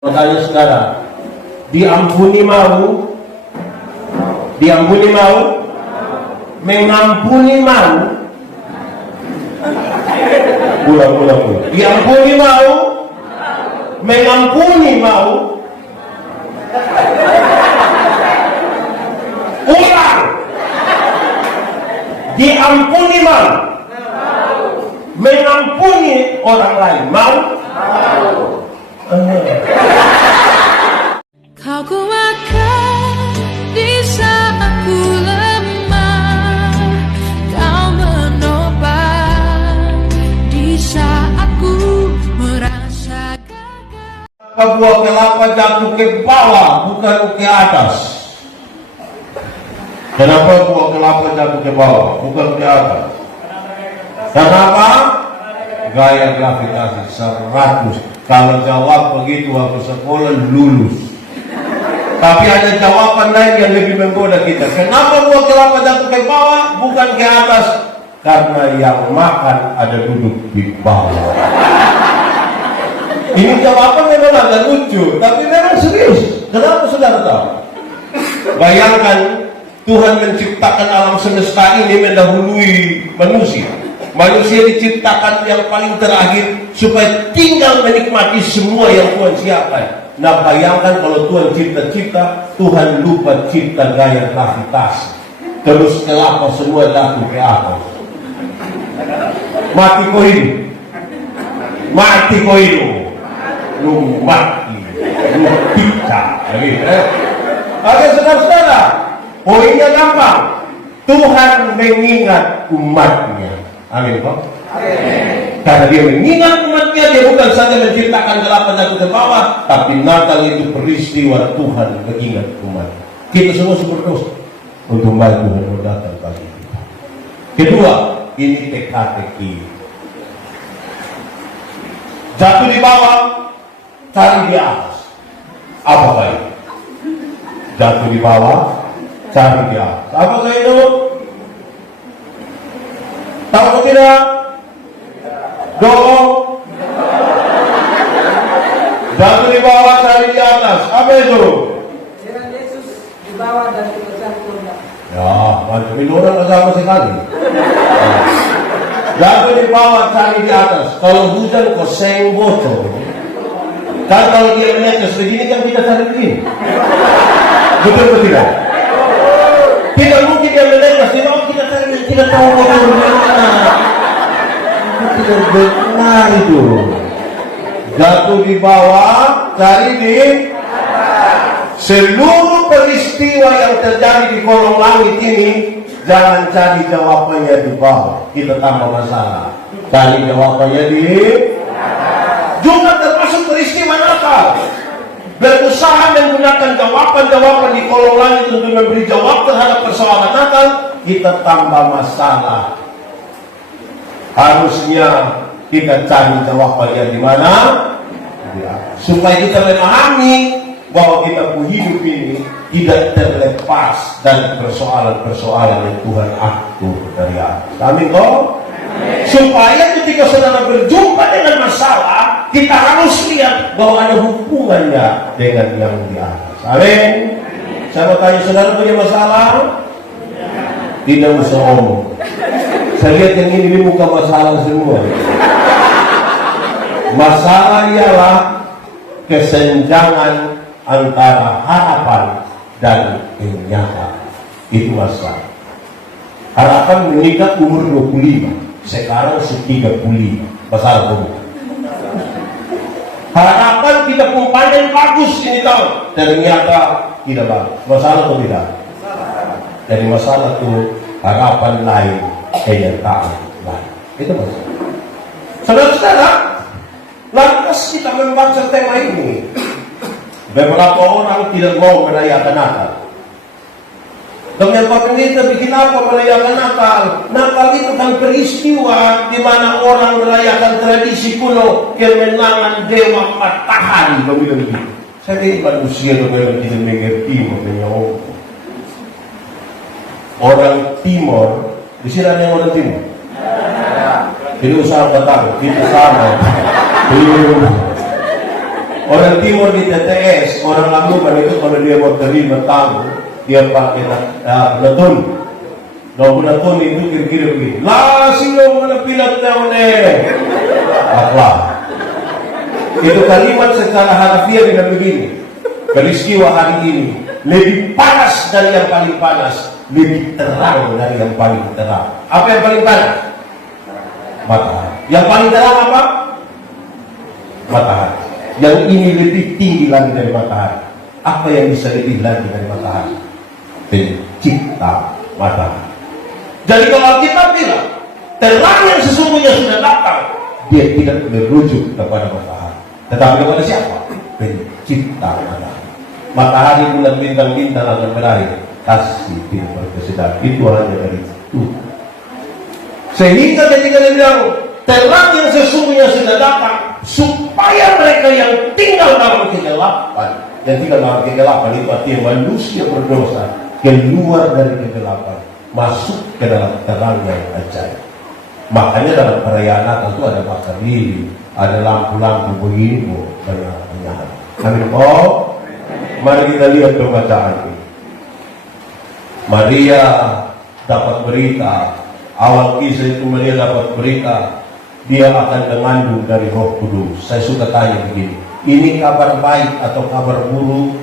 Makanya sekarang diampuni mau, diampuni mau, mengampuni mau, ulang. Diampuni mau, mengampuni mau, ulang. Diampuni mau, mengampuni orang lain mau. Kau kuatkan di saat ku lemah, kau menopang di saat ku merasa gagal. Buah kelapa jatuh ke bawah, bukan ke atas. Kenapa buah kelapa jatuh ke bawah, bukan ke atas? Kenapa? Gaya gravitasi 100. Kalau jawab begitu waktu sekolah lulus. Tapi ada jawaban lain yang lebih menggoda kita. Kenapa buah kelapa jatuh ke bawah, bukan ke atas? Karena yang makan ada duduk di bawah. Ini jawaban memang agak lucu, tapi memang serius. Kenapa saudara tahu? Bayangkan Tuhan menciptakan alam semesta ini mendahului manusia. Manusia diciptakan yang paling terakhir supaya tinggal menikmati semua yang Tuhan siapkan. Nah, bayangkan kalau Tuhan cipta-cipta, Tuhan lupa cipta gaya gravitasi. Terus kelapa semua jatuh ke atas. Mati kau hidup. Mati kau hidup. Lu mati. Lu pecah. Oke, saudara-saudara. Poinnya gampang. Tuhan mengingat umatnya. Amin, Pak. Karena dia mengingat umatnya, dia bukan saja menciptakan kelapa jatuh ke bawah, tapi Natal itu peristiwa Tuhan mengingat umat. Kita semua berdosa untuk baik Tuhan datang bagi kita. Kedua, ini teka-teki. Jatuh di bawah, cari di atas. Apa baik? Jatuh di bawah, cari di atas. Apa itu? Tahu atau tidak? Doa. Jatuh di bawah, cari di atas. Apa itu? Dengan Yesus di bawah dan dipecah kurma. Ya, macam ini orang agama sekali. Jatuh di bawah, cari di atas. Kalau hujan kau seng bocor. Kan kalau dia menetes begini kan kita cari begini. Betul atau tidak? Tidak mungkin dia menetes. Kita cari, tidak tahu bagaimana. Tidak benar itu. Jatuh di bawah, cari di seluruh peristiwa yang terjadi di kolong langit ini. Jangan cari jawabannya di bawah, kita tambah masalah. Cari jawabannya di juga termasuk peristiwa Natal. Berusaha menggunakan jawaban-jawaban di kolong langit untuk memberi jawab terhadap persoalan Natal, kita tambah masalah. Harusnya kita cari jawabannya di mana? Supaya kita memahami bahwa kita hidup ini tidak terlepas dari persoalan-persoalan yang Tuhan atur dari atas. Amin kok? Supaya ketika saudara berjumpa dengan masalah, kita harus lihat bahwa ada hubungannya dengan yang di atas. Amin. Saya mau tanya, saudara punya masalah? Tidak usah omong. Saya lihat yang ini muka masalah semua. Masalah ialah kesenjangan antara harapan dan kenyataan. Itu masalah. Harapan menikah umur 25, sekarang 35. Masalah bukan. Harapan kita pun panen bagus ini tahun, ternyata tidak bagus. Masalah atau tidak? Jadi masalah itu harapan lain, kenyataan lain. Itu masalah. Saudara-saudara, lantas kita membaca tema ini. Beberapa orang tidak mau merayakan Natal. Pak Pendeta bikin apa merayakan Natal? Natal itu kan peristiwa di mana orang merayakan tradisi kuno kemenangan dewa matahari. Saya ini manusia yang tidak mengerti makanya orang Timur. Di sini ada yang orang Timur? Tidak usah datang, kita sama. Orang timur di TTS, orang Lamongan itu kalau dia mau terima tamu, dia pakai beton. Kalau beton itu kira-kira begini. Lah, sino mana pilat nih? Apa? Itu kalimat secara harfiah dengan begini. Peristiwa hari ini lebih panas dari yang paling panas, lebih terang dari yang paling terang. Apa yang paling panas? Matahari. Yang paling terang apa? Matahari. Yang ini lebih tinggi lagi dari matahari. Apa yang bisa lebih lagi dari matahari? Pencipta matahari. Jadi kalau kita bilang terang yang sesungguhnya sudah datang, dia tidak merujuk kepada matahari, tetapi kepada siapa? Pencipta matahari. Matahari, bulan, bintang-bintang akan berakhir. Kasih timbul kesedar. Itu hanya dari itu. Sehingga ketika dia bilang terang yang sesungguhnya sudah datang, supaya mereka yang tinggal dalam kegelapan, yang tinggal dalam kegelapan itu artinya manusia berdosa, keluar dari kegelapan, masuk ke dalam terang yang ajaib. Makanya dalam perayaan Natal itu ada bakar lilin, ada lampu-lampu begini, banyak. Amin. Oh, mari kita lihat pembacaan ini. Maria dapat berita, awal kisah itu Maria dapat berita, dia akan mengandung dari Roh Kudus. Saya suka tanya begini, ini kabar baik atau kabar buruk?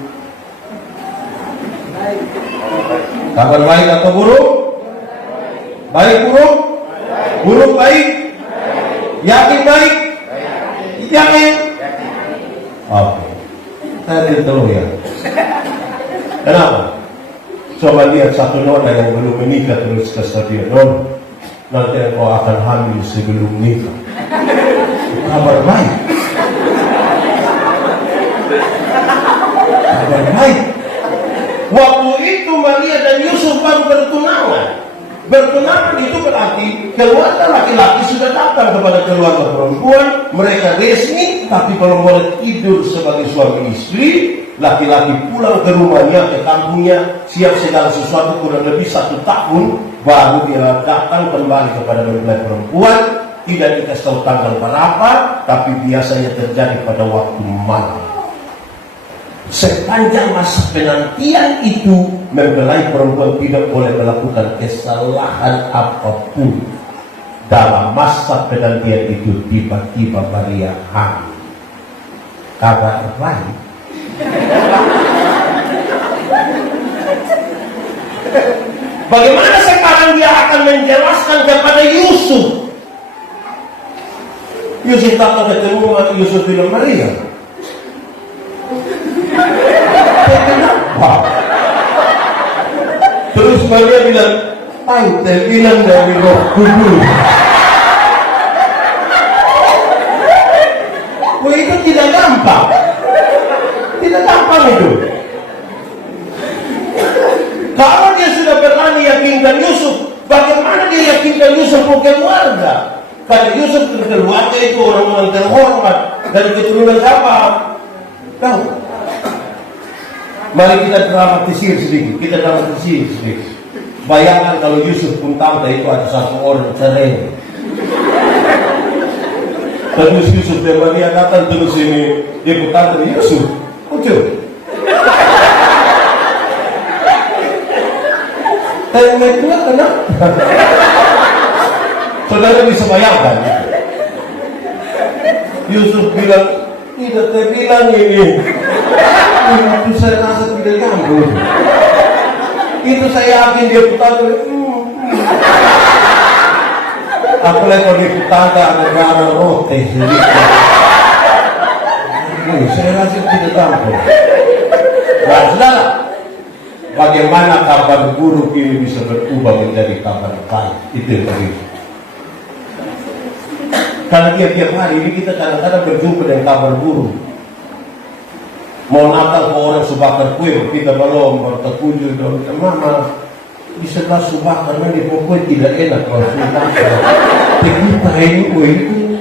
Kabar baik atau buruk? Baik buruk? Buruk baik? Yakin baik? Yakin? Oke. Saya tahu ya. Kenapa? Coba lihat satu nona yang belum menikah terus ke stadion. Nona, nanti engkau akan hamil sebelum nikah. Kabar baik. Kabar baik. Waktu itu Maria dan Yusuf baru bertunangan. Bertunangan itu berarti keluarga laki-laki sudah datang kepada keluarga perempuan. Mereka resmi, tapi kalau boleh tidur sebagai suami istri, laki-laki pulang ke rumahnya, ke kampungnya, siap segala sesuatu kurang lebih 1 tahun, baru dia datang kembali kepada mempelai perempuan. Tidak dikasih tahu tanggal berapa, tapi biasanya terjadi pada waktu malam. Sepanjang masa penantian itu, mempelai perempuan tidak boleh melakukan kesalahan apapun. Dalam masa penantian itu, tiba-tiba Maria hamil. Kabar baik. Bagaimana sekarang dia akan menjelaskan kepada Yusuf? Yusuf datang ketemu, Yusuf bilang, Maria, kenapa? Terus Maria bilang, tante bilang dari Roh Kudus. Wah, itu tidak gampang. Tidak gampang itu. Kalau dia sudah berani yakinkan Yusuf, bagaimana dia yakinkan Yusuf mau keluarga? Karena Yusuf keluarga itu orang-orang terhormat dari keturunan siapa? Tahu? Mari kita dramatisir sedikit. Bayangkan kalau Yusuf pun tante itu ada satu orang cerai. Terus Yusuf dan Maria datang terus ini, dia pun tante Yusuf, muncul. Tanya itu kenapa? Saudara bisa bayangkan. Yusuf bilang, tidak terbilang ini. Itu saya rasa tidak nyambung. Itu saya yakin dia putar. Apalagi kalau dia putar ada gara roti sedikit. Saya rasa tidak nyambung. Nah, saudara, bagaimana kabar buruk ini bisa berubah menjadi kabar baik? Itu yang tadi. Karena tiap-tiap hari ini kita kadang-kadang berjumpa dengan kabar buruk. Mau Natal ke orang subakar kue, kita belum bertekunjung dan mama bisa lah subakar ini kue tidak enak kalau subakar. Kita ini kue itu.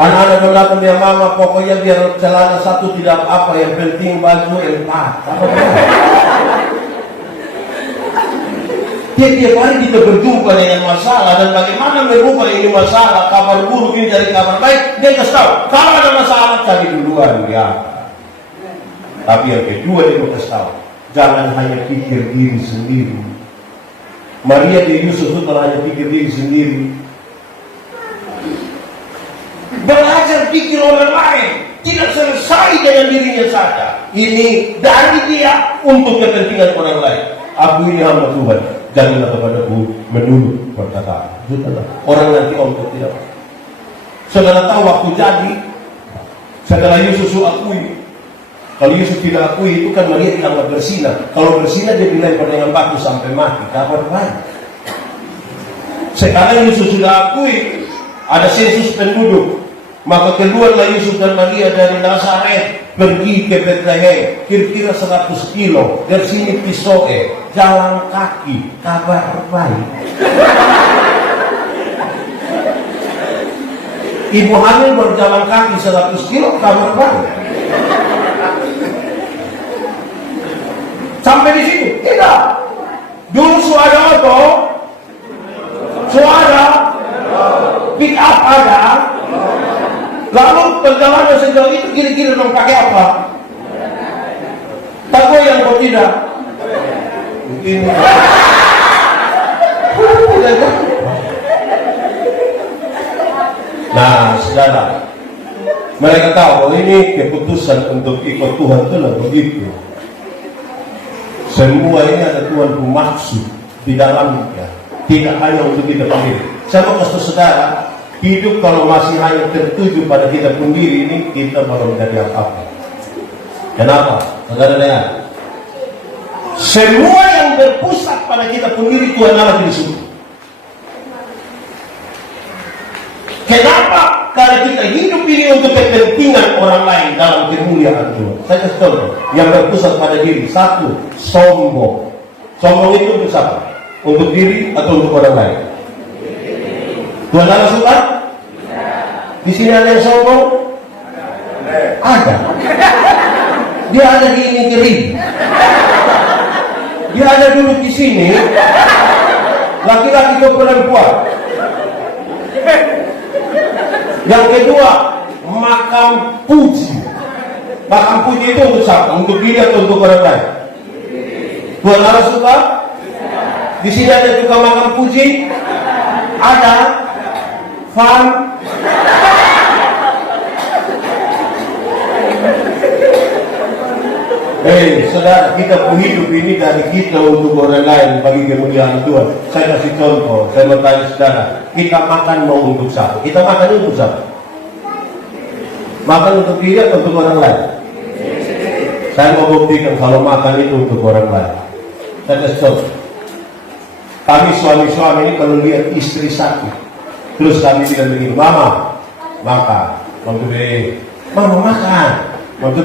Anak-anak datang dia mama, pokoknya biar celana satu tidak apa, yang penting baju 4. Tiap hari kita berjumpa dengan masalah, dan bagaimana merubah ini masalah, kabar buruk ini jadi kabar baik. Dia kasih tahu, kalau ada masalah cari duluan ya. Tapi yang kedua dia kasih tahu, jangan hanya pikir diri sendiri. Maria dan Yusuf itu hanya pikir diri sendiri. Belajar pikir orang lain, tidak selesai dengan dirinya saja. Ini dari dia untuk kepentingan orang lain. Aku ini hamba Tuhan, janganlah kepadaku menurut perkataan. Orang nanti untuk tidak. Saudara tahu waktu jadi, setelah Yusuf akui. Kalau Yusuf tidak akui itu kan Maria tidak bersinah. Kalau bersinah dia dilempar dengan batu sampai mati. Kabar baik. Sekarang Yusuf sudah akui, ada sensus penduduk. Maka keluarlah Yusuf dan Maria dari Nazaret pergi ke Bethlehem, kira-kira 100 kilo dari sini Pisoe, jalan kaki. Kabar baik. Ibu hamil berjalan kaki 100 kilo, kabar baik. Sampai di situ tidak. Dulu suara auto, suara pick up ada. Lalu perjalanan sejauh itu kira-kira dong pakai apa? Tak goyang kok tidak? Mungkin. Nah, saudara, mereka tahu ini keputusan untuk ikut Tuhan itu lah begitu. Semua ini ada Tuhan bermaksud di dalamnya, tidak hanya untuk kita sendiri. Saya mau kasih saudara, hidup kalau masih hanya tertuju pada kita sendiri ini, kita baru menjadi apa-apa. Kenapa? Saudara dengar, semua yang berpusat pada kita sendiri Tuhan Allah di situ. Kenapa? Karena kita hidup ini untuk kepentingan orang lain dalam kemuliaan Tuhan. Saya kasih contoh, yang berpusat pada diri. Satu, sombong. Sombong itu untuk siapa? Untuk diri atau untuk orang lain? Tuhan Allah suka? Di sini ada yang sombong? Ada. Dia ada di ini kering. Dia ada duduk di sini. Laki-laki ke perempuan. Yang kedua, makam puji. Makam puji itu untuk siapa? Untuk diri atau untuk orang lain? Tuhan Allah suka? Di sini ada juga makam puji? Ada? Fun? Saudara, kita hidup ini dari kita untuk orang lain bagi kemuliaan Tuhan. Saya kasih contoh, saya mau tanya saudara, kita makan mau untuk siapa? Kita makan untuk siapa? Makan untuk diri atau untuk orang lain? Saya mau buktikan kalau makan itu untuk orang lain. Saya kasih contoh. Kami suami-suami ini kalau lihat istri sakit, terus kami bilang begini, Mama, makan. Waktu Mama makan. Waktu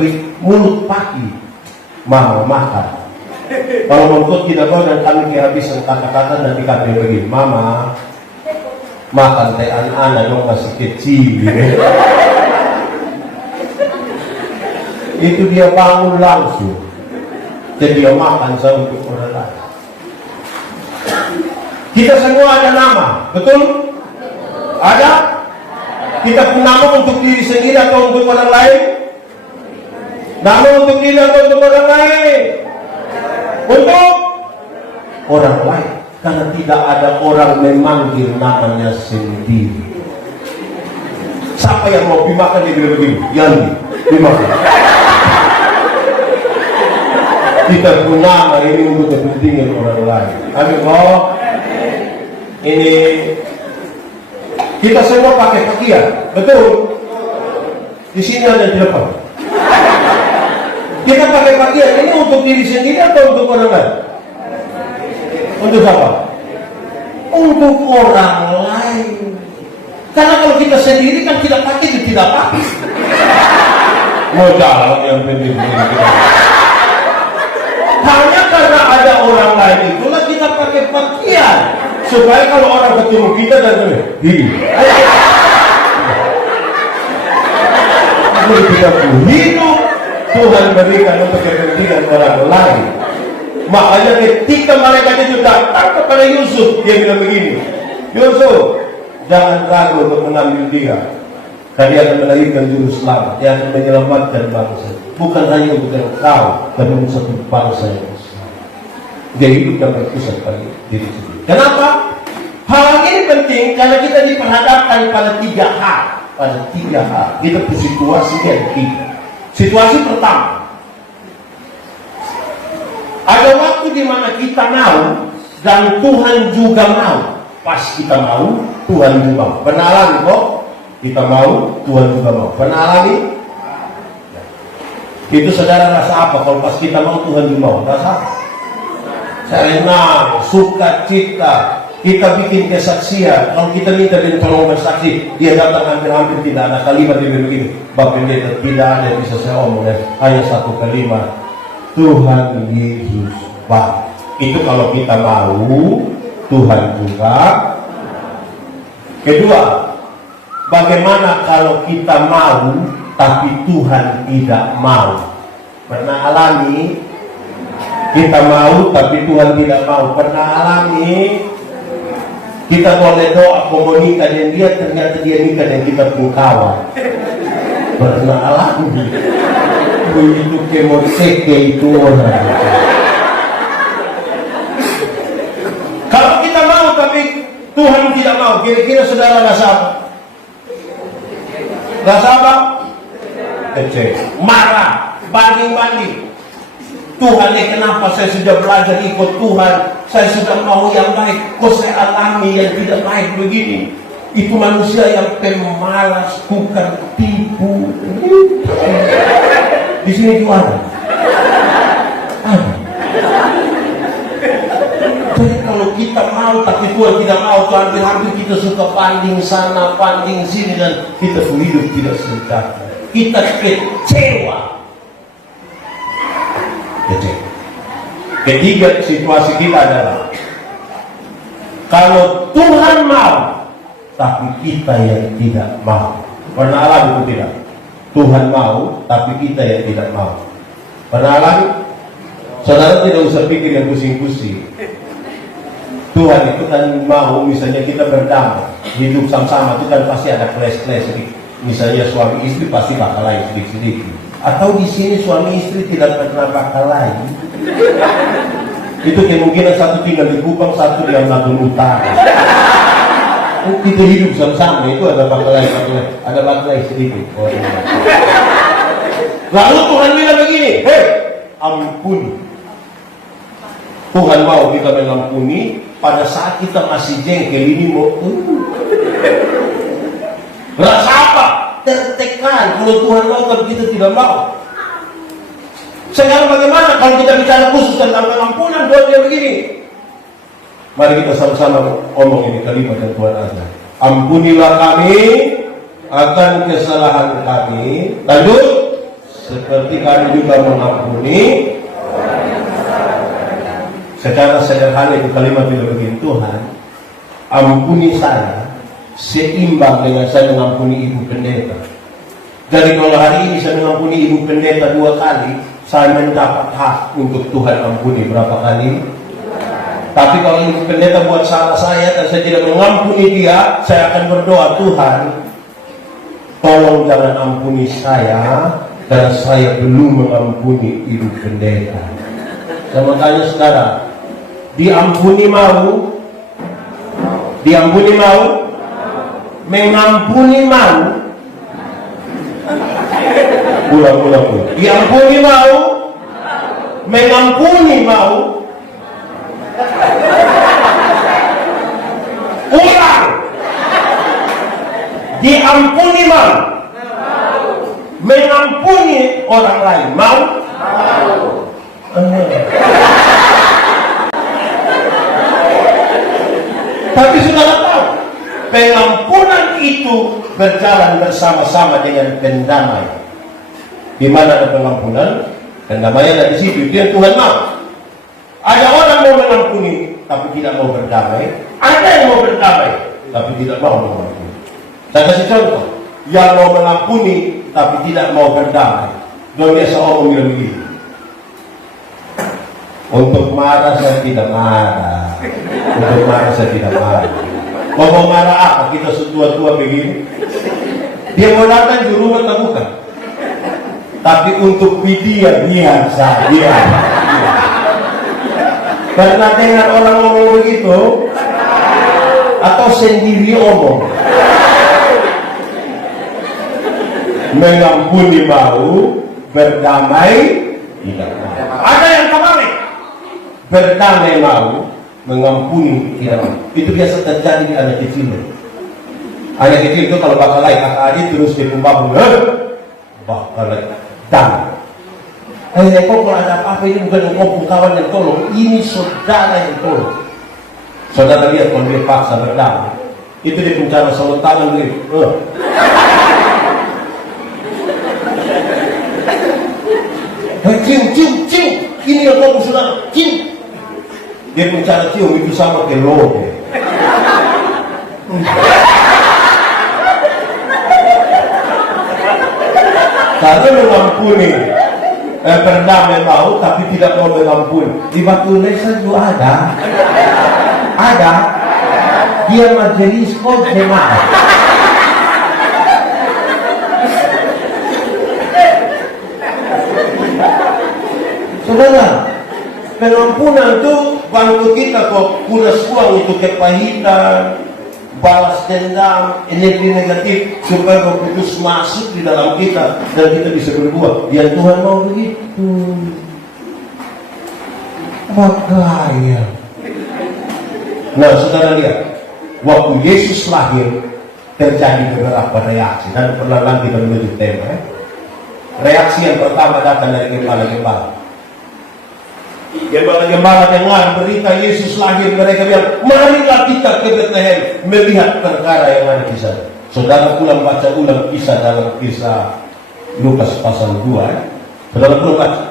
mulut pagi. Mama makan. Kalau menurut tidak boleh dan kami kehabisan kata-kata dan dikatakan begini, Mama makan teh anak-anak dong masih kecil. Itu dia bangun langsung. Jadi dia makan sama untuk orang lain. Kita semua ada nama, betul? Ada? Kita punya nama untuk diri sendiri atau untuk orang lain? Nama untuk diri atau untuk orang lain? Untuk orang lain. Karena tidak ada orang memanggil namanya sendiri. Siapa yang mau dimakan dia bilang begini, Yani, dimakan. Kita punya nama ini untuk kepentingan orang lain. Amin. Oh, ini kita semua pakai pakaian, betul? Di sini ada di depan. Kita pakai pakaian ini untuk diri sendiri atau untuk orang lain? Untuk apa? Untuk orang lain. Karena kalau kita sendiri kan tidak pakai, tidak pakai. Mau jalan yang penting. Hanya karena ada orang lain itulah kita pakai pakaian. Supaya kalau orang ketemu kita dan gini. Jadi kita hidup Tuhan berikan untuk kepentingan orang lain. Makanya ketika mereka itu datang kepada Yusuf, dia bilang begini, Yusuf, jangan ragu untuk mengambil dia, karena dia akan melahirkan juru selamat, dia akan menyelamatkan bangsa, bukan hanya untuk engkau, tapi untuk satu bangsa yang besar. Dia hidup dan berpusat pada diri sendiri. Kenapa? Hal ini penting karena kita diperhadapkan pada tiga hal. Kita situasi yang tiga. Situasi pertama, ada waktu di mana kita mau dan Tuhan juga mau. Pas kita mau, Tuhan juga mau. Pernah alami kok? Kita mau, Tuhan juga mau. Pernah alami? Itu saudara rasa apa kalau pas kita mau, Tuhan juga mau? Rasa apa? Senang, sukacita. Kita bikin kesaksian. Kalau kita minta dia tolong bersaksi, dia datang hampir-hampir tidak ada kalimat dia begini. Bapak Pendeta, tidak ada yang bisa saya omong, hanya satu kalimat, Tuhan Yesus baik. Itu kalau kita mau, Tuhan juga. Kedua, bagaimana kalau kita mau tapi Tuhan tidak mau? Pernah alami? Kita mau tapi Tuhan tidak mau. Pernah alami? Kita boleh doa mau nikah dengan dia, ternyata dia nikah dengan kita pun kawan. Pernah alami? Begitu kemoteke itu orang. Kalau kita mau tapi Tuhan tidak mau, kira-kira saudara rasa apa? Rasa apa? Kecewa, marah, banding-banding. Tuhan, kenapa saya sudah belajar ikut Tuhan, saya sudah mau yang baik, kok saya alami yang tidak baik begini? Itu manusia yang pemalas, tukang tipu. Di sini juga ada. Jadi kalau kita mau tapi Tuhan tidak mau, hampir-hampir kita suka banding sana, banding sini, dan kita hidup tidak sejahtera. Kita kecewa. Ketiga situasi kita adalah kalau Tuhan mau tapi kita yang tidak mau. Pernah alami itu tidak? Tuhan mau tapi kita yang tidak mau. Pernah alami? Saudara tidak usah pikir yang pusing-pusing. Tuhan itu kan mau, misalnya kita berdamai, hidup sama-sama, itu kan pasti ada clash-clash sedikit. Misalnya suami istri pasti bakal lain sedikit-sedikit. Atau di sini suami istri tidak pernah bakal lain. Itu kemungkinan satu tinggal di Kupang, satu di Lampung Utara. Kita hidup sama-sama, itu ada bakal lain, ada bakal lain sedikit. Lalu Tuhan bilang begini, hei, ampuni. Tuhan mau kita mengampuni pada saat kita masih jengkel ini mau. Rasa apa? Tertekan kalau Tuhan mau tapi kita tidak mau. Sekarang bagaimana kalau kita bicara khusus tentang pengampunan? Doa dia begini. Mari kita sama-sama omong ini kalimat yang Tuhan ajar. Ampunilah kami akan kesalahan kami, lalu seperti kami juga mengampuni. Secara sederhana itu kalimat itu begini, Tuhan ampuni saya seimbang dengan saya mengampuni ibu pendeta. Jadi kalau hari ini saya mengampuni ibu pendeta 2 kali, saya mendapat hak untuk Tuhan ampuni berapa kali? Tapi kalau ibu pendeta buat salah saya dan saya tidak mengampuni dia, saya akan berdoa, Tuhan tolong jangan ampuni saya dan saya belum mengampuni ibu pendeta. Saya mau tanya saudara, diampuni mau? Diampuni mau? Mengampuni mau? Ulang. Diampuni mau? Mengampuni mau? Ulang. Diampuni mau? Mengampuni orang lain mau? Tapi saudara tahu, pengampunan itu berjalan bersama-sama dengan pendamaian. Di mana ada pengampunan, pendamaian ada di situ. Itu yang Tuhan mau. Ada orang mau mengampuni tapi tidak mau berdamai. Ada yang mau berdamai tapi tidak mau mengampuni. Saya kasih contoh, yang mau mengampuni tapi tidak mau berdamai. Dia biasa omong bilang begini, Untuk marah saya tidak marah. Untuk marah saya tidak marah. Mau marah apa? Kita setua-tua begini. Dia mau datang di rumah tak bukan. Tapi untuk dia biasa dia. Karena dengar orang ngomong begitu, atau sendiri omong, mengampuni mau, berdamai tidak mau. Ada yang terbalik, berdamai mau, mengampuni tidak mau. Itu biasa terjadi di anak kecil. Anak kecil itu kalau bakal lain kakak adik terus di pembangun, bakal lain dan kok kalau ada apa-apa ini bukan engkau kawan yang tolong, ini saudara yang tolong. Saudara lihat kalau dia paksa berdamai, itu dia pencara sama tangan dia. Cium, ini yang kau saudara, cium. Dia pencara cium itu sama ke lode. Karena mengampuni, berdamai mau, tapi tidak mau mengampuni. Di Batu Lesan juga ada. Dia majelis kok jemaah. Saudara, pengampunan itu bantu kita kok kudas uang untuk kepahitan, balas dendam, energi negatif supaya Roh Kudus masuk di dalam kita dan kita bisa berbuat. Dia Tuhan mau begitu. Makanya. Nah, saudara lihat, waktu Yesus lahir terjadi beberapa reaksi dan perlahan kita menuju tema. Reaksi yang pertama datang dari gembala-gembala. Gembala-gembala dengar berita Yesus lahir, mereka bilang, marilah kita ke Bethlehem melihat perkara yang ada di sana. Saudara pulang baca ulang kisah dalam kisah Lukas pasal 2. Saudara pulang baca.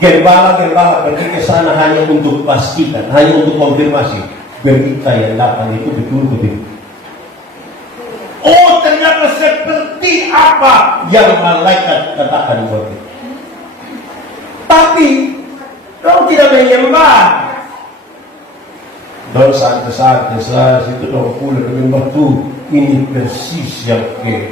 Gembala-gembala pergi ke sana hanya untuk pastikan, hanya untuk konfirmasi berita yang datang itu betul-betul. Oh, ternyata seperti apa yang malaikat katakan buat kita. Tapi kau tidak menyembah. Dan santai-santai situ dong pulang menyembah tuh. Ini persis yang ke.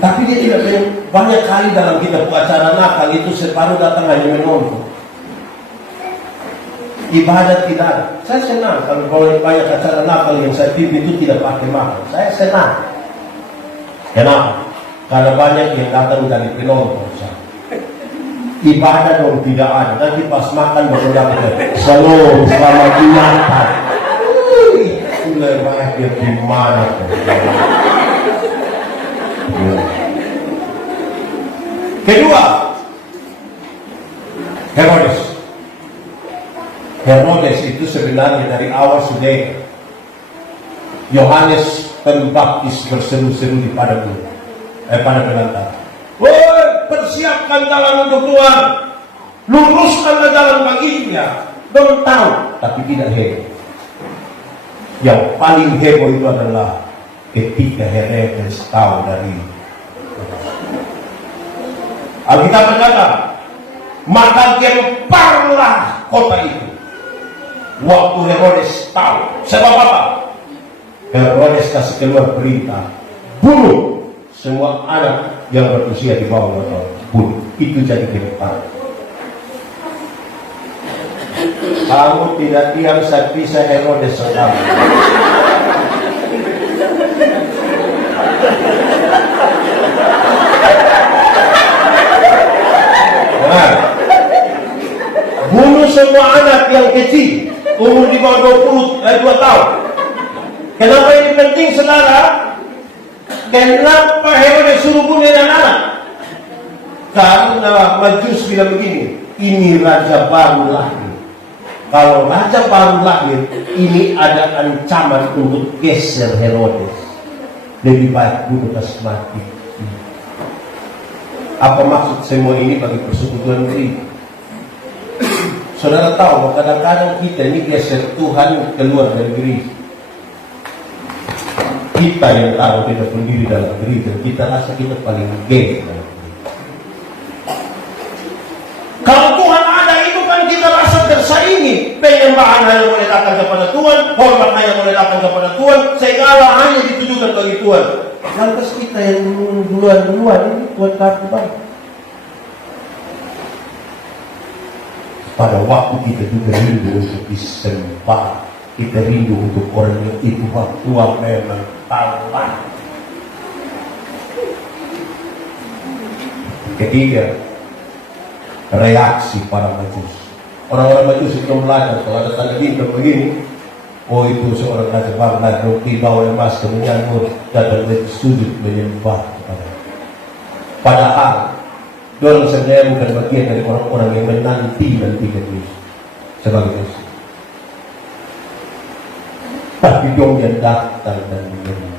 Tapi dia tidak banyak kali dalam kita acara nakal itu separuh datang hanya menonton. Ibadat tidak ada. Saya senang kalau banyak acara nakal yang saya pimpin itu tidak pakai makan. Saya senang. Kenapa? Karena banyak yang datang dari penonton. Ibadah dong tidak ada. Nanti pas makan baru dapat selalu selamat Natal. Mulai banyak yang gimana? Kedua, Herodes itu sebenarnya dari awal sudah Yohanes Pembaptis berseru-seru di pada penantang. Woi, persiapkan jalan untuk Tuhan, luruskanlah jalan baginya. Belum tahu, tapi tidak heboh. Yang paling heboh itu adalah ketika Herodes tahu dari Alkitab berkata, maka gemparlah kota itu. Waktu Herodes tahu, sebab apa? Herodes kasih keluar perintah, bunuh semua anak yang berusia di bawah 2 tahun. Bunuh. Itu jadi gempar. Kamu tidak diam saat bisa Herodes sedang. Nah, bunuh semua anak yang kecil umur di bawah 2 tahun. Kenapa ini penting, saudara? Kenapa Herodes suruh bunuh anak-anak? Karena Majus bilang begini, ini raja baru lahir. Kalau raja baru lahir, ini ada ancaman untuk geser Herodes. Lebih baik bunuh mati. Apa maksud semua ini bagi persekutuan gereja? Saudara tahu, kadang-kadang kita ini geser Tuhan keluar dari gereja. Kita yang tahu kita sendiri dalam gereja, kita rasa kita paling gede dalam gereja. penyembahan hanya boleh datang kepada Tuhan, hormat hanya boleh datang kepada Tuhan, segala hanya ditujukan bagi Tuhan. Lantas kita yang duluan-duluan ini Tuhan kasih banyak. Pada waktu kita juga rindu untuk disembah, kita rindu untuk orang yang itu Tuhan memang tamat. Ketiga, reaksi para majus. Orang-orang majus itu belajar kalau ada tanda bintang begini, oh itu seorang raja bangla roti bawa emas kemudian datang sujud menyembah kepada. Padahal dorong sebenarnya bukan bagian dari orang-orang yang menantikan Yesus sebagai Yesus. Tapi dong yang datang dan menyembah.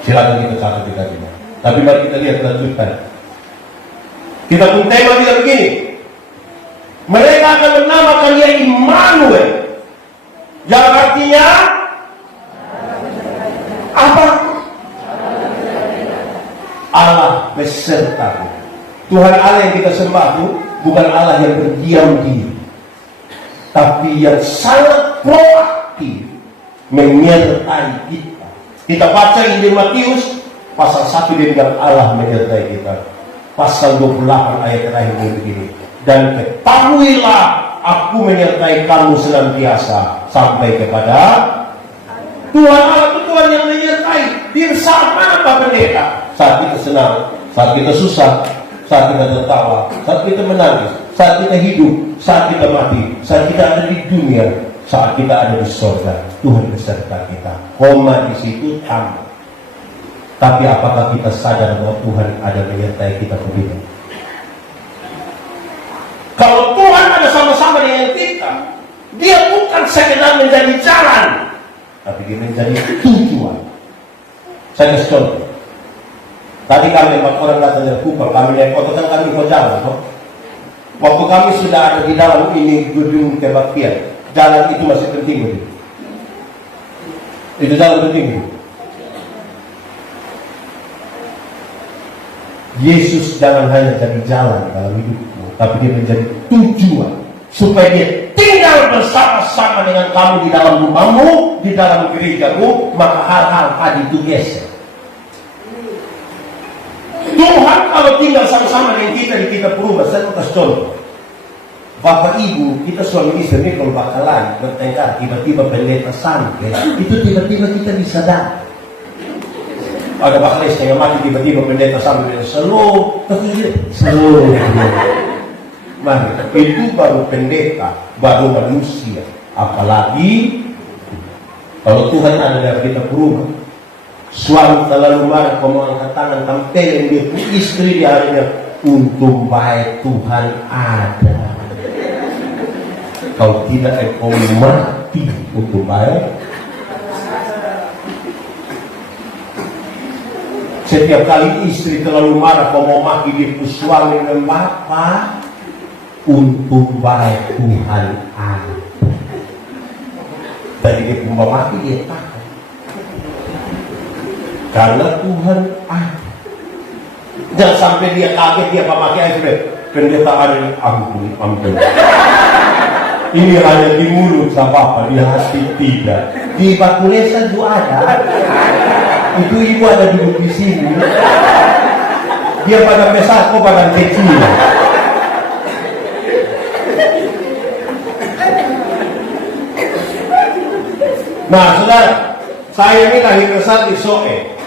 Silakan kita catat di tadi. Tapi mari kita lihat lanjutkan. Kita pun tema dia begini. Mereka akan menamakan dia Immanuel. Yang artinya apa? Allah beserta. Tuhan Allah yang kita sembah itu bukan Allah yang berdiam diri, tapi yang sangat proaktif menyertai kita. Kita baca Injil Matius pasal 1 dia bilang Allah menyertai kita. Pasal 28 ayat terakhir begini. Dan ketahuilah aku menyertai kamu senantiasa sampai kepada Tuhan Allah itu Tuhan yang menyertai. Di saat mana Pak Pendeta? Saat kita senang, saat kita susah, saat kita tertawa, saat kita menangis, saat kita hidup, saat kita mati, saat kita ada di dunia, saat kita ada di surga, Tuhan beserta kita. Koma di situ tambah. Tapi apakah kita sadar bahwa Tuhan ada menyertai kita begitu? Kalau Tuhan ada sama-sama dengan kita, dia bukan sekedar menjadi jalan, tapi dia menjadi tujuan. Saya kasih contoh. Tadi kami 4 orang datang dari Kupang, kami naik motor, kan kami mau jalan. Waktu kami sudah ada di dalam ini gedung kebaktian, jalan itu masih penting begitu. Itu jalan penting begitu. Yesus jangan hanya jadi jalan dalam hidupmu, tapi dia menjadi tujuan supaya dia tinggal bersama-sama dengan kamu di dalam rumahmu, di dalam gerejamu, maka hal-hal tadi itu geser. Tuhan kalau tinggal sama-sama dengan kita berubah. Saya mau kasih contoh. Bapak ibu, kita suami istri kalau bakalan bertengkar, tiba-tiba pendeta sampai, itu tiba-tiba kita bisa datang. Ada bakal setengah mati tiba-tiba pendeta sampai slow. Mari, itu baru pendeta, baru manusia. Apalagi kalau Tuhan ada dari kita berubah. Suami terlalu marah, kamu angkat tangan, tampilin dia istri di harinya. Untung baik Tuhan ada. Kalau tidak, kau mati untuk baik. Setiap kali istri terlalu marah, kau mau maki dia suami dan bapak. Untung baik Tuhan ada. Tadi dia pun maki dia takut. Karena Tuhan ada. Jangan sampai dia kaget, dia pakai air sudah. Pendeta ada ini, ampun. Ini hanya di mulut sama Bapak, di hati tidak. Di Bakulesa juga ada. Itu ibu ada duduk di sini. Dia pada besar, kok pada kecil. Nah, saudara, saya ini lahir besar di Soe.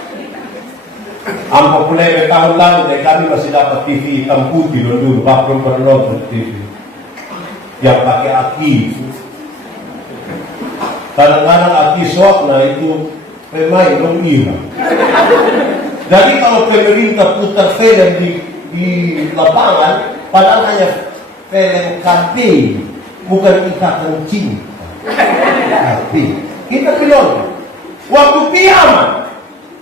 40 tahun lalu dari kami masih dapat TV hitam putih dulu, Bapak pernah nonton TV yang pakai aki. Kadang-kadang aki sok, nah itu pemain dong hilang. Jadi kalau pemerintah putar film di lapangan, padahal hanya film kartini, bukan ikatan cinta. Kartini. Kita bilang, waktu kiamat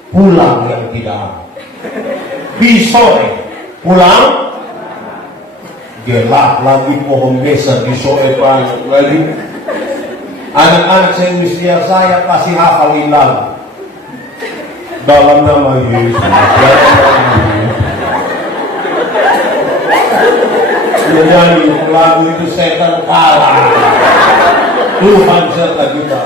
pulang yang tidak aman. Sore pulang gelap lagi, pohon besar di sore banyak lagi. Anak-anak saya usia saya pasti hafal hilang dalam nama Yesus. Menyanyi lagu itu setan kalah, Tuhan serta kita.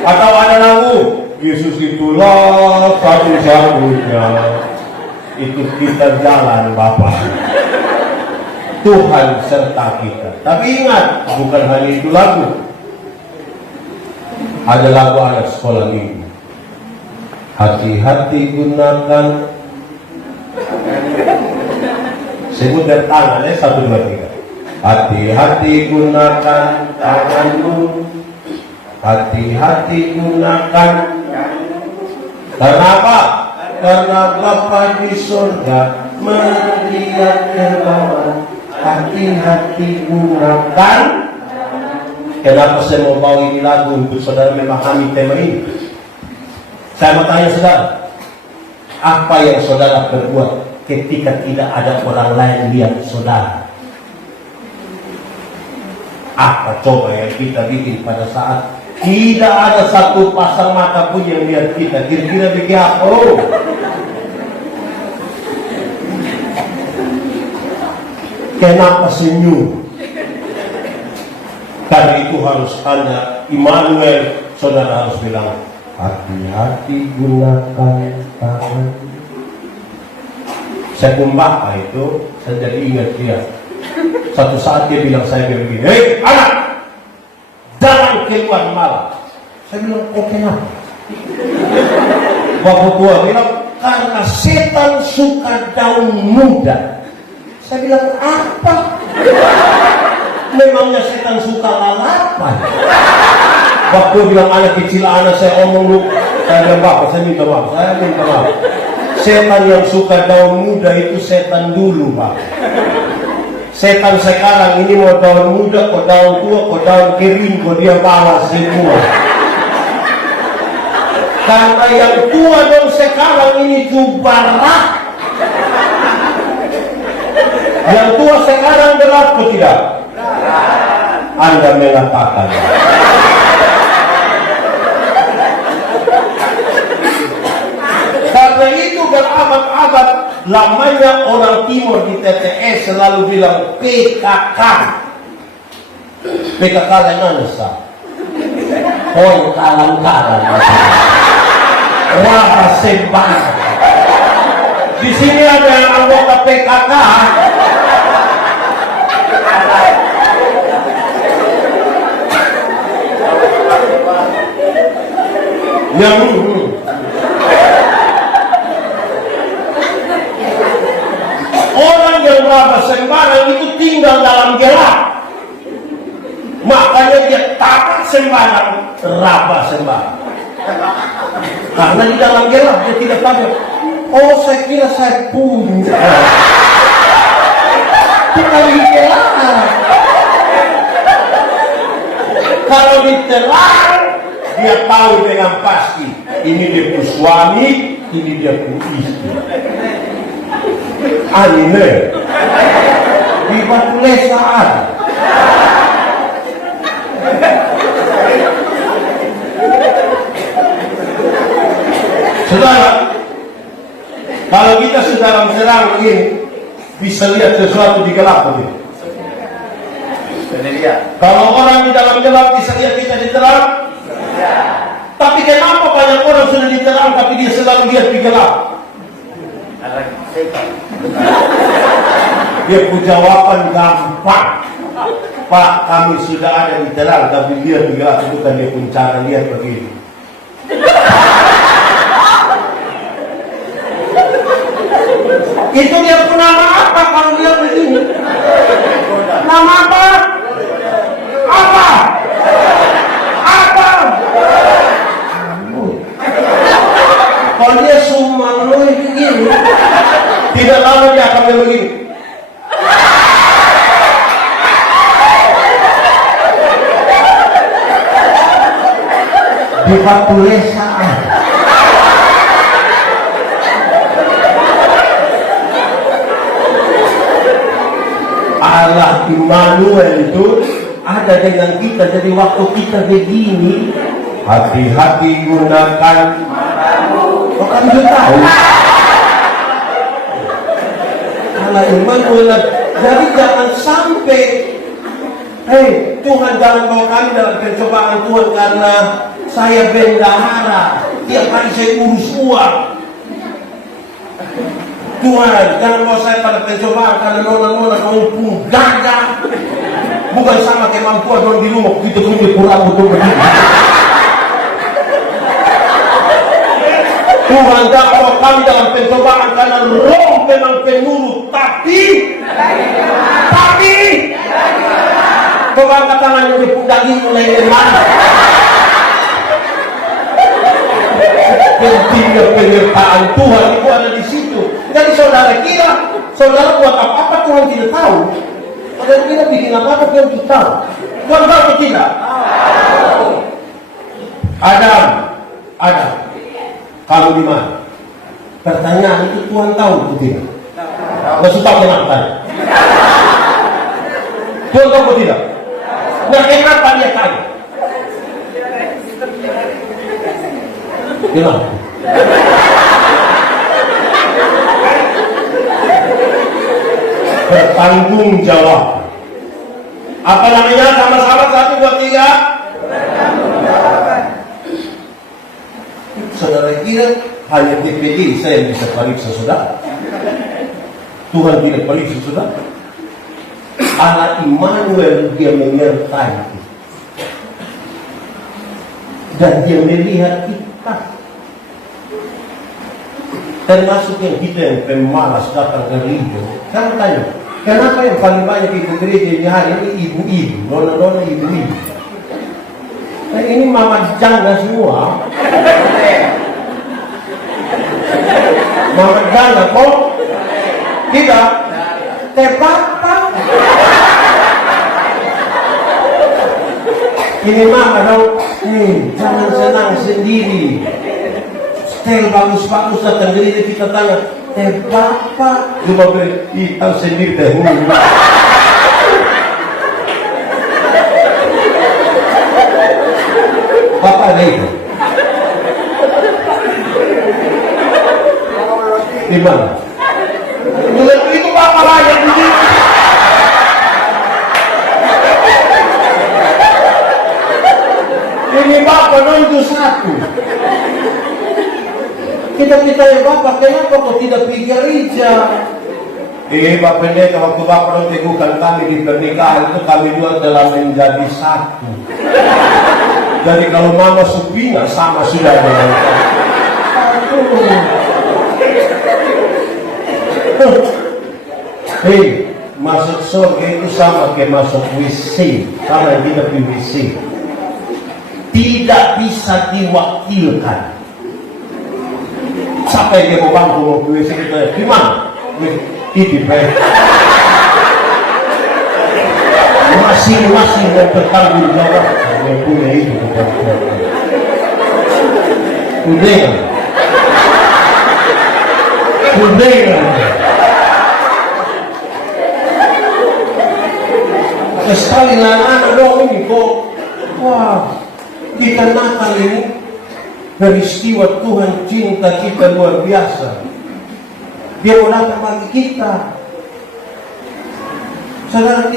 Atau ada lagu Yesus itulah satu-satunya, itu kita jalan Bapa. Tuhan serta kita. Tapi ingat, bukan hanya itu lagu. Ada lagu anak sekolah minggu. Hati-hati gunakan. Sebut dari tangan ya, 1, 2, 3. Hati-hati gunakan tanganmu. Hati-hati gunakan. Karena apa? Karena Bapa di surga melihat ke bawah. Hati-hati gunakan. Kenapa saya mau bawa ini lagu untuk saudara memahami tema ini? Saya mau tanya saudara, apa yang saudara berbuat ketika tidak ada orang lain lihat saudara? Apa coba yang kita bikin pada saat tidak ada satu pasang mata pun yang lihat kita? Kira-kira bikin apa? Oh. Kenapa senyum? Karena itu harus tanya Immanuel, saudara harus bilang, hati-hati gunakan tangan. Saya pun Bapak itu, saya jadi ingat dia. Satu saat dia bilang saya begini, hei anak, jangan keluar malam. Saya bilang, oh kenapa? Bapak tua bilang, karena setan suka daun muda. Saya bilang, apa? Memangnya setan suka lalapan? Waktu bilang anak kecil anak saya omong lu, saya bilang Bapak, saya minta maaf. Setan yang suka daun muda itu setan dulu Pak. Setan sekarang ini mau daun muda, kok daun tua, kok daun kering, kok dia bawa semua. Karena yang tua daun sekarang ini jubarak. Yang tua sekarang gelap atau tidak? Anda mengatakan. Karena itu berabad-abad lamanya orang timur di TTS selalu bilang PKK. PKK yang mana sah? Oh, kalang-kalang. Wah, sembah. Di sini ada yang anggota PKK. Yang orang yang raba sembarang itu tinggal dalam gelap, makanya dia taat sembarang, raba sembarang. Karena di dalam gelap dia tidak tahu. Oh, saya kira saya punya. Kita di gelap. Kalau diterang, dia tahu dengan pasti ini dia pun suami, ini dia pun istri. Aneh di Batu Lesaan. Saudara, kalau kita sedang ini bisa lihat sesuatu di gelap begitu. Kalau orang di dalam gelap bisa lihat kita di terang. Tapi kenapa banyak orang sudah diterang tapi dia selalu lihat di gelap? Dia punya jawaban gampang. Pak, kami sudah ada di terang tapi dia di gelap. Itu kan dia punya cara lihat begini. Itu dia punya nama apa kalau dia begini? Nama apa? Apa? Kalau dia sumaloi begini, tidak lama dia akan begini. Di Batu Lesaan. Allah Immanuel itu ada dengan kita. Jadi waktu kita begini, hati-hati gunakan. Oh, kan dia tahu. Allah Immanuel Jadi jangan sampai, Tuhan jangan bawa kami dalam pencobaan Tuhan karena saya bendahara, tiap hari saya urus uang. Tuhan jangan bawa saya pada pencobaan karena nona-nona kampung gagah. Bukan sama kemampuan orang di rumah kita punya kurang betul begini. Tuhan jangan bawa kami dalam pencobaan karena roh memang penurut, tapi coba angkat tangannya di daging mulai mana? Pentingnya penyertaan Tuhan itu ada di situ. Jadi saudara kira, saudara buat apa Tuhan tidak tahu. Saudara kira bikin apa Tuhan tidak tahu. Tuhan tahu atau tidak? Adam, kamu di mana? Pertanyaan itu Tuhan tahu atau tidak? Maksud tahu kenapa? Tuhan tahu atau tidak? Nah, kenapa dia tahu? Kenapa? Bertanggung jawab. Apa namanya? Sama-sama 1, 2, 3. Saudara kira hanya DPD saya yang bisa periksa saudara? Tuhan tidak periksa saudara? Allah Immanuel dia menyertai kita. Dan dia melihat kita. Termasuk yang kita yang pemalas datang ke gereja. Saya tanya, kenapa yang paling banyak ikut gereja di hari ini ibu-ibu, nona-nona ibu-ibu? Nah, ini mama janda semua. Mama janda kok? Tidak. Bapak. Ini mama dong. Jangan senang sendiri. Setel bagus-bagus datang gereja kita tanya, Bapak. Cuma beri, tahu sendiri teh. Bapak ada itu. Di mana? Itu Bapak layak begitu. Ini Bapak nonton satu. Kita ya Bapak, kenapa kok tidak pergi gereja? Bapak pendeta waktu Bapak menteguhkan kami di pernikahan itu kami dua telah menjadi satu. Jadi kalau mama supina sama sudah dengan masuk surga itu sama kayak masuk WC, sama yang kita di WC. Tidak bisa diwakilkan. Siapa yang dia mau bangku mau ke WC kita? Gimana? Titip masing-masing yang bertanggung jawab yang punya itu Kudengan sekali anak-anak dong ini kok. Wah, dikarenakan ini peristiwa Tuhan cinta kita luar biasa. Dia mau datang bagi kita. Saudara,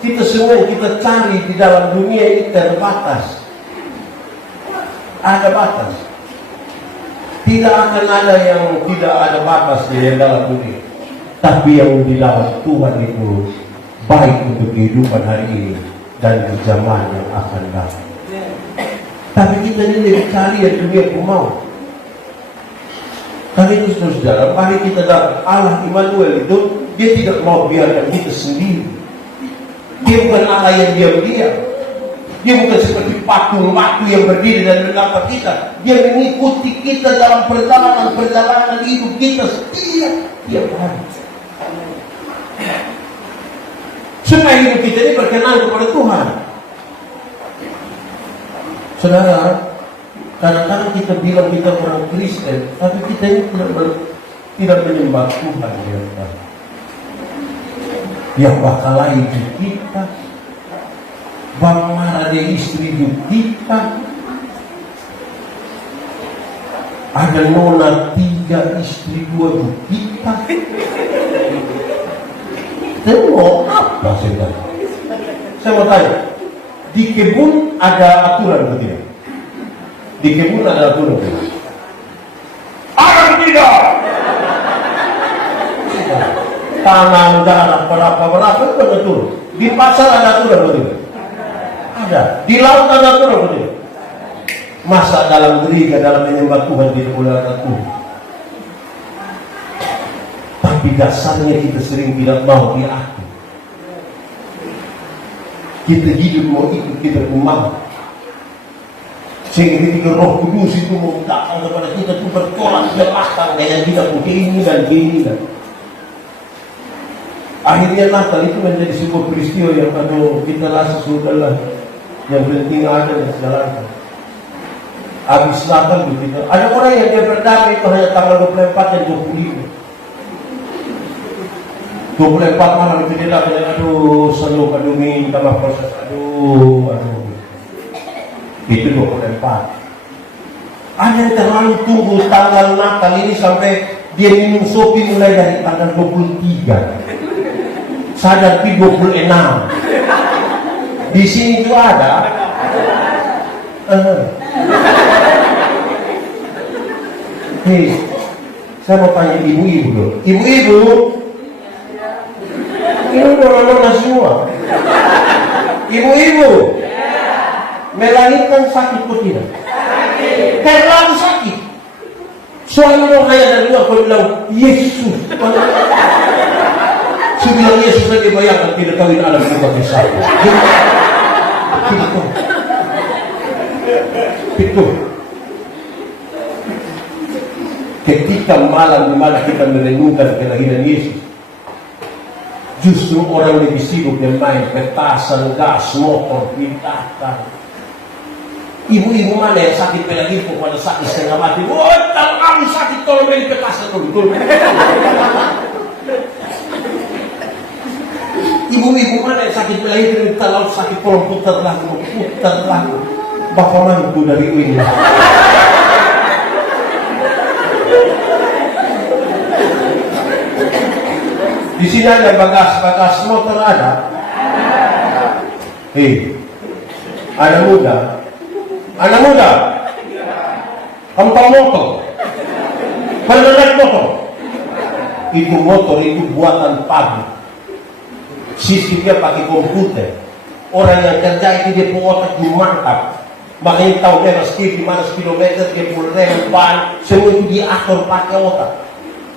kita semua yang kita cari di dalam dunia ini terbatas. Ada batas. Tidak akan ada yang tidak ada batas di dalam dunia. Tapi yang di dalam Tuhan itu baik untuk kehidupan hari ini dan di zaman yang akan datang. Tapi kita ini lebih cari yang dunia mau. Karena itu saudara, mari kita dapat Allah Immanuel itu, dia tidak mau biarkan kita sendiri. Dia bukan Allah yang diam-diam. Dia bukan seperti patung batu yang berdiri dan menatap kita. Dia mengikuti kita dalam perjalanan hidup kita setiap hari. Supaya hidup kita ini berkenan kepada Tuhan. Saudara, kadang-kadang kita bilang kita orang Kristen, tapi kita ini tidak menyembah Tuhan yang bakal hidup kita. Bang marah dari istri hidup kita. Ada nona 3, istri 2 hidup kita. Tengok apa saya? Saya mau tanya, di kebun ada aturan atau tidak? Di kebun ada aturan atau tidak? Ada tidak? Tanam, darah, berapa itu ada aturan. Di pasar ada aturan atau tidak? Ada. Di laut ada aturan atau tidak? Masa dalam gereja, dalam menyembah Tuhan tidak boleh ada Tuhan? Tapi dasarnya kita sering tidak mau diatur. Kita hidup mau ikut, kita mau. Sehingga ketika Roh Kudus itu mau datang kepada kita itu bertolak belakang dengan kita pun keinginan. Akhirnya Natal itu menjadi sebuah peristiwa yang kita rasa sudahlah, yang penting ada dan segala. Habis Natal begitu. Ada orang yang dia berdamai itu hanya tanggal 24 dan 25. 24 malam itu dia datang, aduh selalu minta maaf proses, aduh. Itu 24. Ada yang terlalu tunggu tanggal Natal ini sampai dia minum sopi mulai dari tanggal 23. Sadar di 26. Di sini juga ada. Hei, saya mau tanya ibu-ibu dulu. Ibu-ibu, ini nona semua. Ibu-ibu, melahirkan sakit atau tidak? Terlalu sakit. Soalnya hanya dari luar kau bilang Yesus. Saya bilang Yesus saja bayangkan tidak kawin anak sebagai saya. Itu. Ketika malam di mana kita merenungkan kelahiran Yesus, justru orang lebih sibuk yang main petasan, gas, motor, pintakan. Ibu-ibu mana yang sakit pelagipun pada sakit setengah mati? Oh, kalau kamu sakit tolong main petasan dulu. Ibu-ibu mana yang sakit pelagipun kalau sakit tolong putar lagu. Bapak mantu dari Uin. Di sini ada bagas motor ada. Hei, anak muda, kamu tahu motor? Pernah naik motor? Itu motor itu buatan pabrik. Sistemnya pakai komputer. Orang yang kerja itu dia punya otak mantap. Makanya tahu dia di mana kilometer dia punya rem ban, semua itu diatur pakai otak,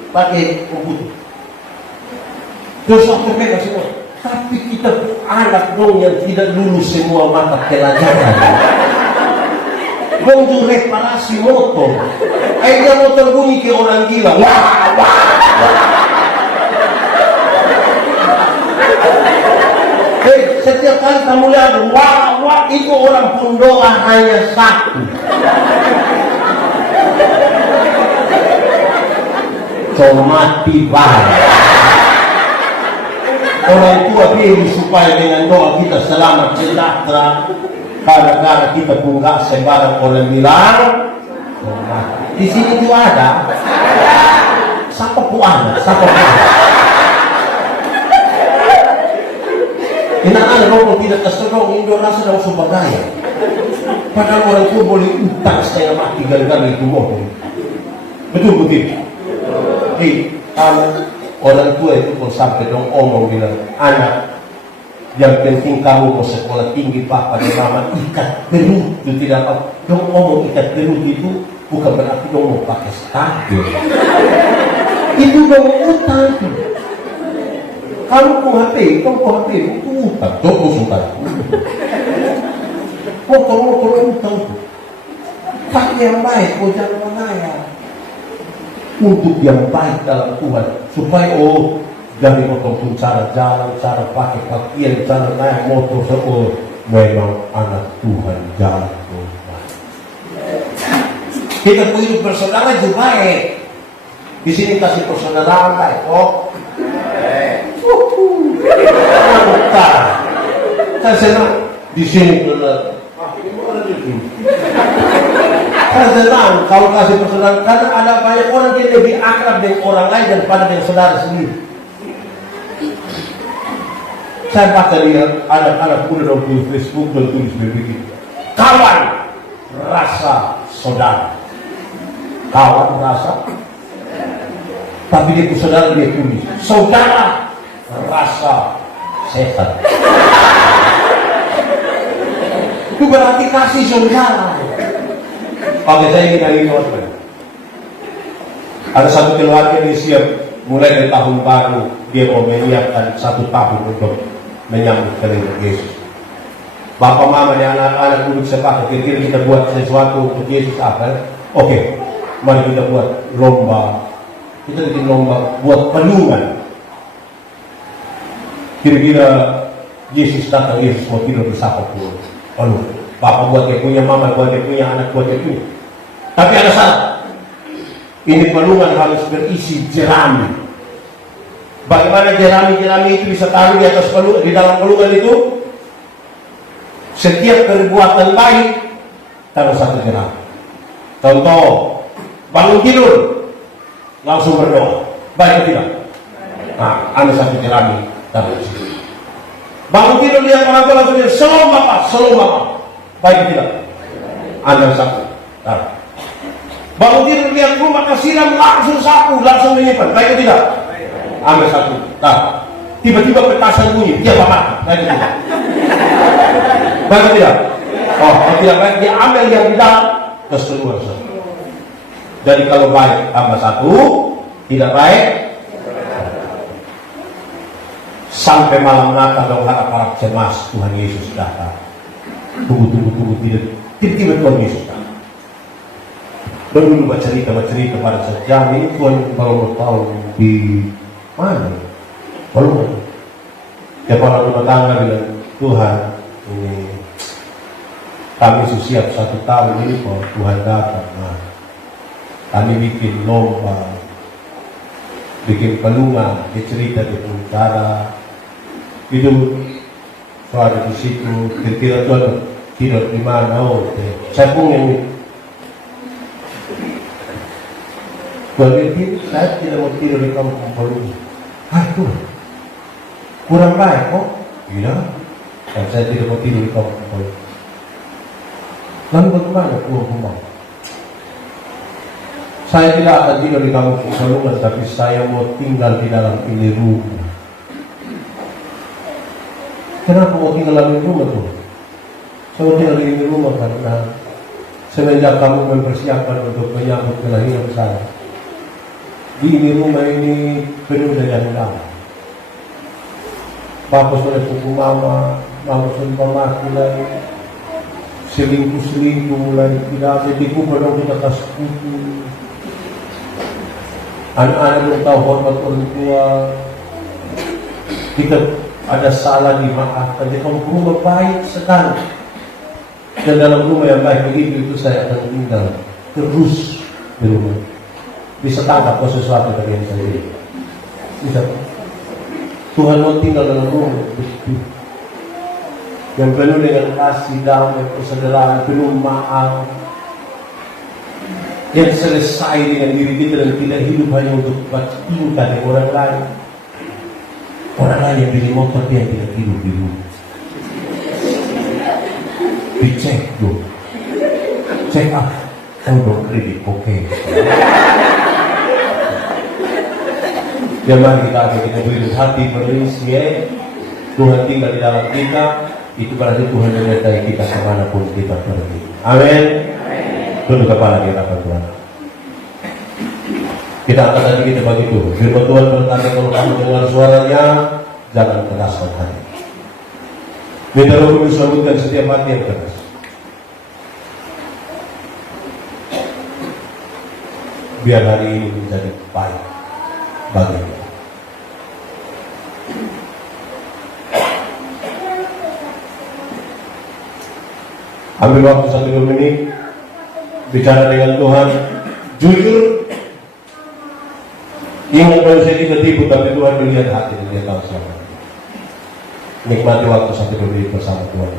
pakai komputer. Terus waktu mereka semua. Tapi kita anak dong yang tidak lulus semua mata pelajaran. Dong tuh reparasi motor. Akhirnya motor bunyi kayak orang gila. Wah. Setiap kali kamu lihat wah itu orang pun doa hanya satu. Kau mati banyak. Orang tua pilih supaya dengan doa kita selamat sejahtera. Kadang-kadang kita pun gak sembarang orang bilang. Di sini juga ada. Siapa pun ada. Enak-enak kalau tidak keserong Indonesia dan Subagaya. Padahal orang tua boleh utang setengah mati gara-gara itu motor. Betul. Hei, orang tua itu pun sampai dong omong bilang, anak, yang penting kamu mau sekolah tinggi papa dan mama ikat perut itu tidak apa. Dong omong ikat perut itu bukan berarti dong mau pakai stabil. Itu dong utang. Kamu HP itu utang. Dong utang. Motor utang. Pakai yang baik, kau jangan mengaya. Untuk yang baik dalam Tuhan, supaya dari motor pun cara jalan, cara pakai pakaian, cara naik motor, memang anak Tuhan jalan Tuhan. Kita punya bersaudara juga baik. Di sini kasih persaudaraan baik, Saya senang di sini benar. Saya senang kalau kasih persaudaraan karena ada banyak orang yang lebih akrab dengan orang lain daripada dengan saudara sendiri. Saya baca di anak-anak muda di Facebook dan tulis begini. Kawan rasa saudara. Kawan rasa. Tapi dia saudara dia tulis. Saudara rasa setan. Itu berarti kasih saudara. Oke, saya ingin lagi teman-teman. Ada satu keluarga yang siap mulai dari tahun baru dia mau menyiapkan 1 tahun untuk menyambut kelahiran Yesus. Bapak mama dan anak-anak duduk sepakat, kira-kira kita buat sesuatu untuk Yesus apa? Oke, mari kita buat lomba. Kita bikin lomba buat pelungan. Kira-kira Yesus datang, Yesus mau tidur di sahabat pun. Lalu bapak buat dia punya, mama buat dia punya, anak buat dia punya. Tapi ada syarat. Ini pelungan harus berisi jerami. Bagaimana jerami itu bisa taruh di atas pelungan, di dalam pelungan itu? Setiap perbuatan baik taruh 1 jerami. Contoh, bangun tidur langsung berdoa. Baik atau tidak? Nah, ada 1 jerami taruh di situ. Bangun tidur lihat orang tua langsung dia, "Shalom Bapak, shalom Bapak." Baik atau tidak? Ada 1 taruh. Bangun tidur lihat rumah kasihan langsung sapu, langsung menyimpan. Baik atau tidak? Ambil 1. Nah, tiba-tiba petasan bunyi, dia mati. Baik atau tidak? Baik atau tidak? Oh, kalau tidak baik, dia ambil yang di dalam, terus keluar. Jadi kalau baik tambah 1, tidak baik sampai malam Natal dong harap-harap cemas Tuhan Yesus datang. Tunggu tidak. Tiba-tiba Tuhan Yesus datang. Dan dulu cerita pada sejam ini Tuhan baru tahu di mana? Baru kepala rumah tangga bilang, Tuhan ini kami siap 1 tahun ini kalau Tuhan datang. Nah, kami bikin lomba, bikin pelungan, dia cerita di cara itu. Soalnya di situ kira-kira Tuhan tidur di mana? Oh, saya punya ini. Tuhan itu saya tidak mau tidur di kampung pelungan. Tuhan, kurang baik kok? Iya, dan saya tidak mau tidur di kampung pelungan. Lalu bagaimana Tuhan? Saya tidak akan tidur di kampung pelungan, tapi saya mau tinggal di dalam ini rumah. Kenapa mau tinggal dalam ini rumah Tuhan? Saya mau tinggal di ini rumah karena semenjak kamu mempersiapkan untuk menyambut kelahiran saya, di ini rumah ini penuh dengan damai. Bapak sudah cukup mama sudah mati lagi, selingkuh mulai tidak ada, dikubur dong kita kasih kuku. Anak-anak belum tahu hormat orang tua. Kita ada salah dimaafkan. Jadi kamu rumah baik sekali. Dan dalam rumah yang baik begitu itu saya akan tinggal terus di rumah. Bisa tangkap sesuatu dari yang saya lihat. Bisa. Tuhan mau tinggal dalam rumah begitu, yang penuh dengan kasih, damai, persaudaraan, penuh maaf, yang selesai dengan diri kita dan tidak hidup hanya untuk tingkat dengan orang lain. Orang lain yang beli motor dia tidak hidup di rumah. Dicek dulu, check up, dong kredit, oke. Ya mari kita beri hati berisi, Tuhan tinggal di dalam kita, itu berarti Tuhan menyertai kita kemanapun kita pergi. Amin. Tunduk kepala di hadapan Tuhan. Kita angkat hati kita bagi Tuhan. Firman Tuhan berkata, kalau kamu dengar suaranya, jangan keraskan hati. Minta Roh Kudus sambutkan setiap hati yang keras. Biar hari ini menjadi baik bagi kita. Ambil waktu 1-2 menit, bicara dengan Tuhan, jujur. Ingat manusia kita tipu, tapi Tuhan melihat hati dan dia tahu siapa. Nikmati waktu 1-2 menit bersama Tuhan.